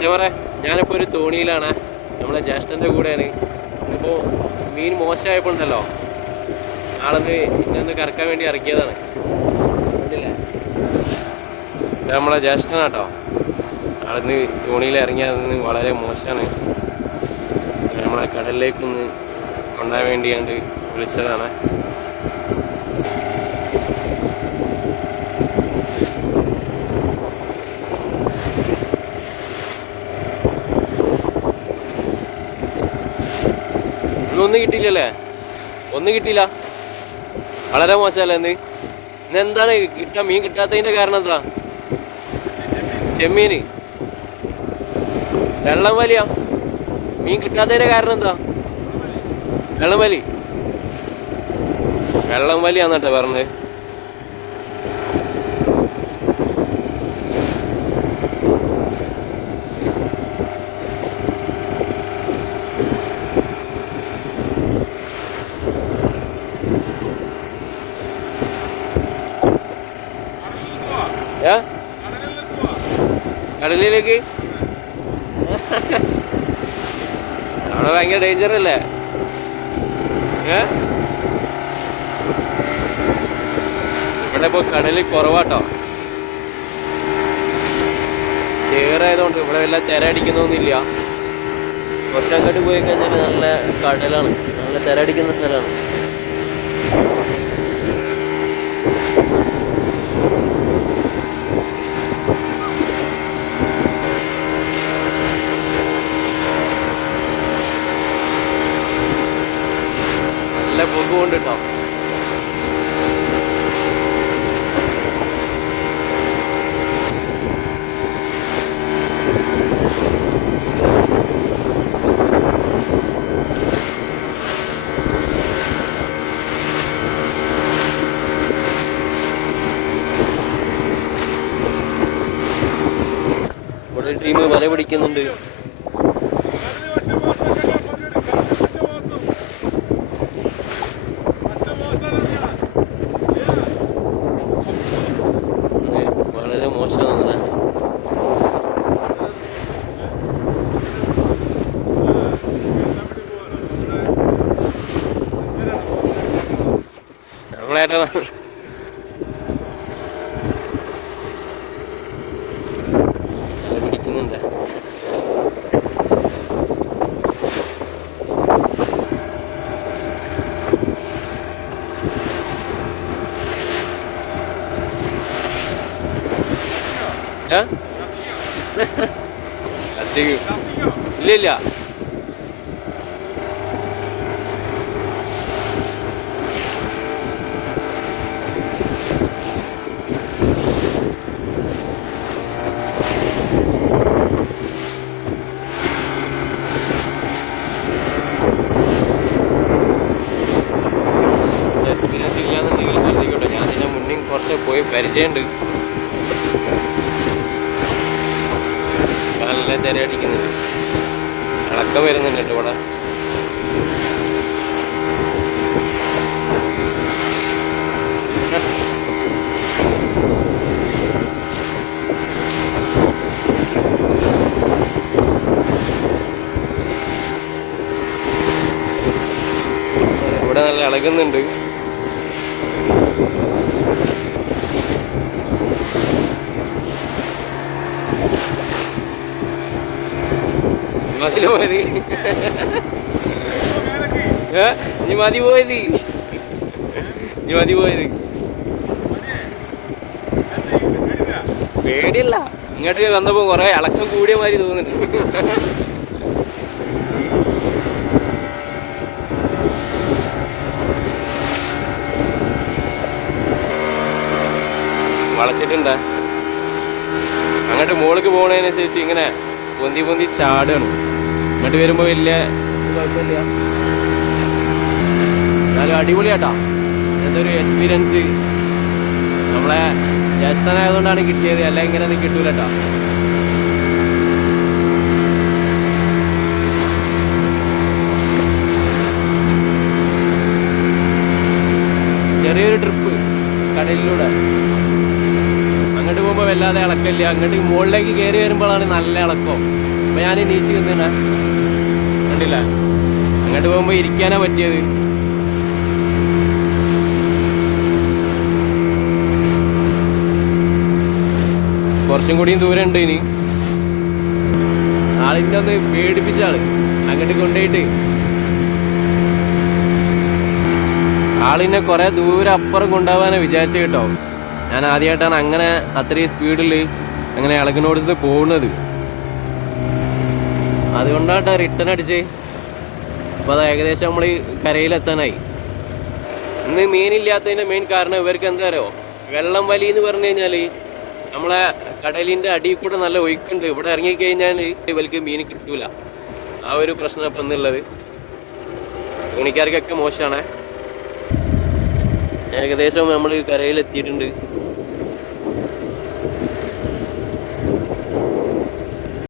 മച്ചവറെ ഞാനിപ്പോൾ ഒരു തോണിയിലാണ്. നമ്മളെ ജ്യേഷ്ഠൻ്റെ കൂടെയാണ്. ഇപ്പോൾ മീൻ മോശമായപ്പോൾ ഉണ്ടല്ലോ, ആളൊന്ന് ഇന്നൊന്ന് കറക്കാൻ വേണ്ടി ഇറക്കിയതാണ്. കണ്ടില്ലേ, നമ്മളെ ജ്യേഷ്ഠനാട്ടോ. ആളൊന്ന് തോണിയിൽ ഇറങ്ങിയതെന്ന് വളരെ മോശമാണ്. നമ്മളെ കടലിലേക്കൊന്ന് കൊണ്ടുപോകാൻ വേണ്ടി കണ്ട് വിളിച്ചതാണ്. ഒന്നും കിട്ടിയില്ലല്ലേ? ഒന്നും കിട്ടിയില്ല, വളരെ മോശമല്ലേ ഇന്ന്. ഇന്നെന്താണ് മീൻ കിട്ടാത്തതിൻ്റെ കാരണം എന്താ? ചെമ്മീൻ വെള്ളം വലിയ മീൻ കിട്ടാത്തതിൻ്റെ കാരണം എന്താ? വെള്ളം വലിയാന്നട്ടെ പറഞ്ഞത്. കടലിലേക്ക് അവിടെ ഭയങ്കര ഡേഞ്ചർ അല്ലേ? ഇവിടെ ഇപ്പോൾ കടലിൽ കുറവാട്ടോ. ചേറായതുകൊണ്ട് ഇവിടെ എല്ലാം തിര അടിക്കുന്നൊന്നുമില്ല. കുറച്ചങ്ങോട്ട് പോയി കഴിഞ്ഞാൽ നല്ല കടലാണ്, നല്ല തിര അടിക്കുന്ന സ്ഥലമാണ്. നല്ല പൊക്ക് കൊണ്ട് കേട്ടോ. ഇവിടെ ടീം വല പിടിക്കുന്നുണ്ട്. വളരെ മോശമാണ്. നമ്മളേട്ടാ പിടിക്കുന്നുണ്ട്. ഇല്ല ഇല്ല, എക്സ്പീരിയൻസ് ഇല്ലാന്നുണ്ടെങ്കിൽ ശ്രദ്ധിക്കട്ടെ. ഞാൻ ഇതിൻ്റെ മുന്നേ കുറച്ച് പോയി പരിചയമുണ്ട്. നല്ല തിരയടിക്കുന്നുണ്ട്, ഇളക്കം വരുന്നുണ്ട് കേട്ടോ ഇവിടെ. ഇവിടെ നല്ല ഇളകുന്നുണ്ട്. മതി പോയത് നീ മതി പോയത് നീ മതി പോയത് പേടിയല്ല. ഇങ്ങോട്ട് വന്നപ്പോ കൊറേ ഇളക്കം കൂടിയ മാതിരി തോന്നുന്നുണ്ട്. വളച്ചിട്ടുണ്ട്. അങ്ങോട്ട് മുകളിലേക്ക് പോകണതിനനുസരിച്ച് ഇങ്ങനെ പൊന്തി പൊന്തി ചാടാണ്. ഇങ്ങോട്ട് വരുമ്പോൾ വലിയ കുഴപ്പമില്ല, എന്നാലും അടിപൊളിയാട്ടോ. എന്തൊരു എക്സ്പീരിയൻസ്. നമ്മളെ ജ്യേഷ്ഠനായതുകൊണ്ടാണ് കിട്ടിയത്, അല്ല ഇങ്ങനെയൊന്നും കിട്ടൂല കേട്ടോ. ചെറിയൊരു ട്രിപ്പ് കടലിലൂടെ. അങ്ങോട്ട് പോകുമ്പോൾ വല്ലാതെ ഇളക്കമില്ല. അങ്ങോട്ട് മുകളിലേക്ക് കയറി വരുമ്പോഴാണ് നല്ല ഇളക്കം. അപ്പം ഞാൻ നീച്ച് നിന്നണ കണ്ടില്ല, അങ്ങോട്ട് പോകുമ്പോൾ ഇരിക്കാനാ പറ്റിയത്. കുറച്ചും കൂടിയും ദൂരം ഉണ്ട് ഇനി. ആളിൻ്റെ ഒന്ന് പേടിപ്പിച്ച ആള് അങ്ങോട്ട് കൊണ്ടുപോയിട്ട് ആളിനെ കുറെ ദൂരം അപ്പുറം കൊണ്ടുപോകാനാണ് വിചാരിച്ചു കേട്ടോ. ഞാൻ ആദ്യമായിട്ടാണ് അങ്ങനെ അത്രയും സ്പീഡിൽ അങ്ങനെ ഇളകിനോടുത്ത് പോകുന്നത്. അതുകൊണ്ടാട്ടോ റിട്ടേൺ അടിച്ച്. അപ്പോൾ അത് ഏകദേശം നമ്മൾ കരയിലെത്താനായി. ഇന്ന് മീനില്ലാത്തതിൻ്റെ മെയിൻ കാരണം ഇവർക്ക് എന്താ അറിയോ, വെള്ളം വലി എന്ന് പറഞ്ഞു കഴിഞ്ഞാൽ നമ്മളെ കടലിൻ്റെ അടിയിൽ കൂടെ നല്ല ഒഴുക്കുണ്ട്. ഇവിടെ ഇറങ്ങിക്കഴിഞ്ഞാൽ ഇവർക്ക് മീൻ കിട്ടൂല. ആ ഒരു പ്രശ്നം ഇപ്പം എന്നുള്ളത് തോണിക്കാർക്കൊക്കെ മോശമാണ്. ഏകദേശം നമ്മൾ കരയിലെത്തിയിട്ടുണ്ട്.